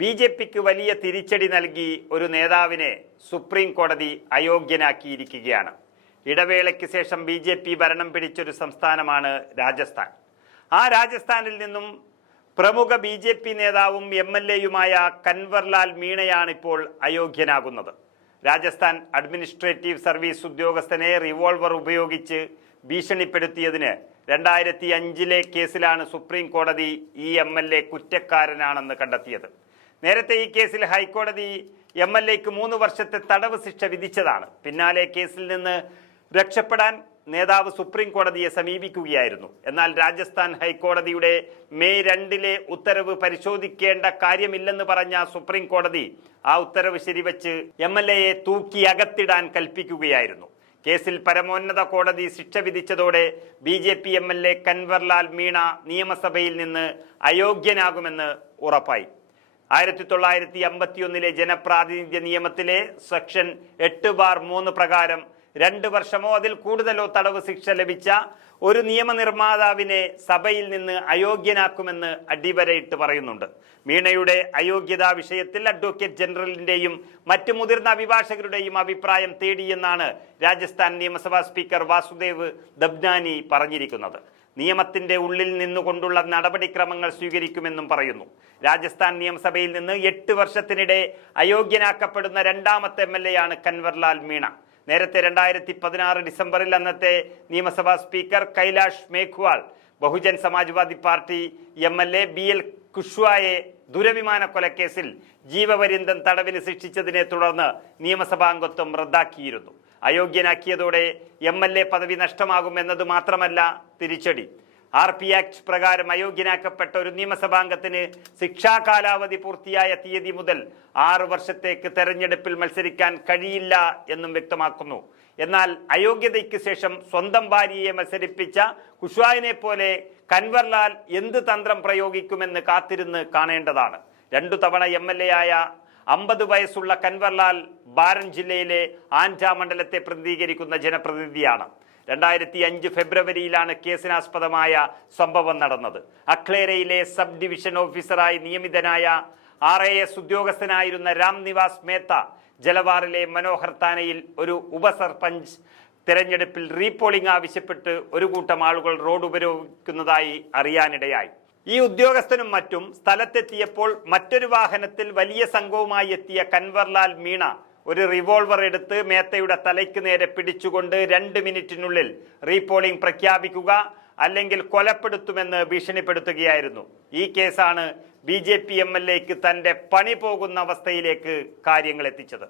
ബി.ജെ.പിക്ക് വലിയ തിരിച്ചടി നൽകി ഒരു നേതാവിനെ സുപ്രീം കോടതി അയോഗ്യനാക്കിയിരിക്കുകയാണ്. ഇടവേളയ്ക്ക് ശേഷം ബി.ജെ.പി ഭരണം പിടിച്ചൊരു സംസ്ഥാനമാണ് രാജസ്ഥാൻ. ആ രാജസ്ഥാനിൽ നിന്നും പ്രമുഖ ബി.ജെ.പി നേതാവും എം.എൽ.എയുമായ കൻവർലാൽ മീണയാണ് ഇപ്പോൾ അയോഗ്യനാകുന്നത്. രാജസ്ഥാൻ അഡ്മിനിസ്ട്രേറ്റീവ് സർവീസ് ഉദ്യോഗസ്ഥനെ റിവോൾവർ ഉപയോഗിച്ച് ഭീഷണിപ്പെടുത്തിയതിന് 2005 കേസിലാണ് സുപ്രീം കോടതി ഈ എം.എൽ.എ കുറ്റക്കാരനാണെന്ന് കണ്ടെത്തിയത്. നേരത്തെ ഈ കേസിൽ ഹൈക്കോടതി എം.എൽ.എക്ക് 3 വർഷത്തെ തടവ് ശിക്ഷ വിധിച്ചതാണ്. പിന്നാലെ കേസിൽ നിന്ന് രക്ഷപ്പെടാൻ നേതാവ് സുപ്രീം കോടതിയെ സമീപിക്കുകയായിരുന്നു. എന്നാൽ രാജസ്ഥാൻ ഹൈക്കോടതിയുടെ മെയ് 2 ഉത്തരവ് പരിശോധിക്കേണ്ട കാര്യമില്ലെന്ന് പറഞ്ഞ സുപ്രീം കോടതി ആ ഉത്തരവ് ശരിവച്ച് എം.എൽ.എയെ തൂക്കി അകത്തിടാൻ കൽപ്പിക്കുകയായിരുന്നു. കേസിൽ പരമോന്നത കോടതി ശിക്ഷ വിധിച്ചതോടെ ബി.ജെ.പി എം.എൽ.എ കൻവർലാൽ മീണ നിയമസഭയിൽ നിന്ന് അയോഗ്യനാകുമെന്ന് ഉറപ്പായി. 1951 ജനപ്രാതിനിധ്യ നിയമത്തിലെ സെക്ഷൻ 8(3) പ്രകാരം 2 വർഷമോ അതിൽ കൂടുതലോ തടവ് ശിക്ഷ ലഭിച്ച ഒരു നിയമനിർമ്മാതാവിനെ സഭയിൽ നിന്ന് അയോഗ്യനാക്കുമെന്ന് അടിവരയിട്ട് പറയുന്നുണ്ട്. മീണയുടെ അയോഗ്യതാ വിഷയത്തിൽ അഡ്വക്കേറ്റ് ജനറലിന്റെയും മറ്റു മുതിർന്ന അഭിഭാഷകരുടെയും അഭിപ്രായം തേടിയെന്നാണ് രാജസ്ഥാൻ നിയമസഭാ സ്പീക്കർ വാസുദേവ് ദബ്നാനി പറഞ്ഞിരിക്കുന്നത്. നിയമത്തിന്റെ ഉള്ളിൽ നിന്നുകൊണ്ടുള്ള നടപടിക്രമങ്ങൾ സ്വീകരിക്കുമെന്നും പറയുന്നു. രാജസ്ഥാൻ നിയമസഭയിൽ നിന്ന് 8 വർഷത്തിനിടെ അയോഗ്യനാക്കപ്പെടുന്ന 2ാമത്തെ എം.എൽ.എയാണ് കൻവർലാൽ മീണ. നേരത്തെ 2016 ഡിസംബറിൽ അന്നത്തെ നിയമസഭാ speaker Kailash Meghwal Bahujan Samajwadi party MLA B. കുഷ്വായെ ദുരഭിമാന കൊലക്കേസിൽ ജീവപര്യന്തം തടവിന് ശിക്ഷിച്ചതിനെ തുടർന്ന് നിയമസഭാംഗത്വം റദ്ദാക്കിയിരുന്നു. അയോഗ്യനാക്കിയതോടെ എം.എൽ.എ പദവി നഷ്ടമാകുമെന്നത് മാത്രമല്ല തിരിച്ചടി. RP ആക്ട് പ്രകാരം അയോഗ്യനാക്കപ്പെട്ട ഒരു നിയമസഭാംഗത്തിന് ശിക്ഷാ കാലാവധി പൂർത്തിയായ തീയതി മുതൽ 6 വർഷത്തേക്ക് തെരഞ്ഞെടുപ്പിൽ മത്സരിക്കാൻ കഴിയില്ല എന്നും വ്യക്തമാക്കുന്നു. എന്നാൽ അയോഗ്യതയ്ക്ക് ശേഷം സ്വന്തം ഭാര്യയെ മത്സരിപ്പിച്ച കുഷ്വായിനെ പോലെ കൻവർലാൽ എന്ത് തന്ത്രം പ്രയോഗിക്കുമെന്ന് കാത്തിരുന്ന് കാണേണ്ടതാണ്. 2 തവണ എം.എൽ.എ ആയ 50 വയസ്സുള്ള കൻവർലാൽ ബാരൻ ജില്ലയിലെ ആൻഡ്ര മണ്ഡലത്തെ പ്രതിനിധീകരിക്കുന്ന ജനപ്രതിനിധിയാണ്. 2005 ഫെബ്രുവരിയിലാണ് കേസിനാസ്പദമായ സംഭവം നടന്നത്. അഖ്ലേരയിലെ സബ് ഡിവിഷൻ ഓഫീസറായി നിയമിതനായ RAS ഉദ്യോഗസ്ഥനായിരുന്ന രാം നിവാസ് മേത്ത ജലവാറിലെ മനോഹർ താനയിൽ ഒരു ഉപസർപഞ്ച് തെരഞ്ഞെടുപ്പിൽ റീപോളിംഗ് ആവശ്യപ്പെട്ട് ഒരു കൂട്ടം ആളുകൾ റോഡ് ഉപരോധിക്കുന്നതായി അറിയാനിടയായി. ഈ ഉദ്യോഗസ്ഥനും മറ്റും സ്ഥലത്തെത്തിയപ്പോൾ മറ്റൊരു വാഹനത്തിൽ വലിയ സംഘവുമായി എത്തിയ കൻവർലാൽ മീണ ഒരു റിവോൾവർ എടുത്ത് മേത്തയുടെ തലയ്ക്ക് നേരെ പിടിച്ചുകൊണ്ട് 2 മിനിറ്റിനുള്ളിൽ റീപോളിംഗ് പ്രഖ്യാപിക്കുക അല്ലെങ്കിൽ കൊലപ്പെടുത്തുമെന്ന് ഭീഷണിപ്പെടുത്തുകയായിരുന്നു. ഈ കേസാണ് ബി.ജെ.പി എം.എൽ.എക്ക് തന്റെ പണി പോകുന്ന അവസ്ഥയിലേക്ക് കാര്യങ്ങൾ എത്തിച്ചത്.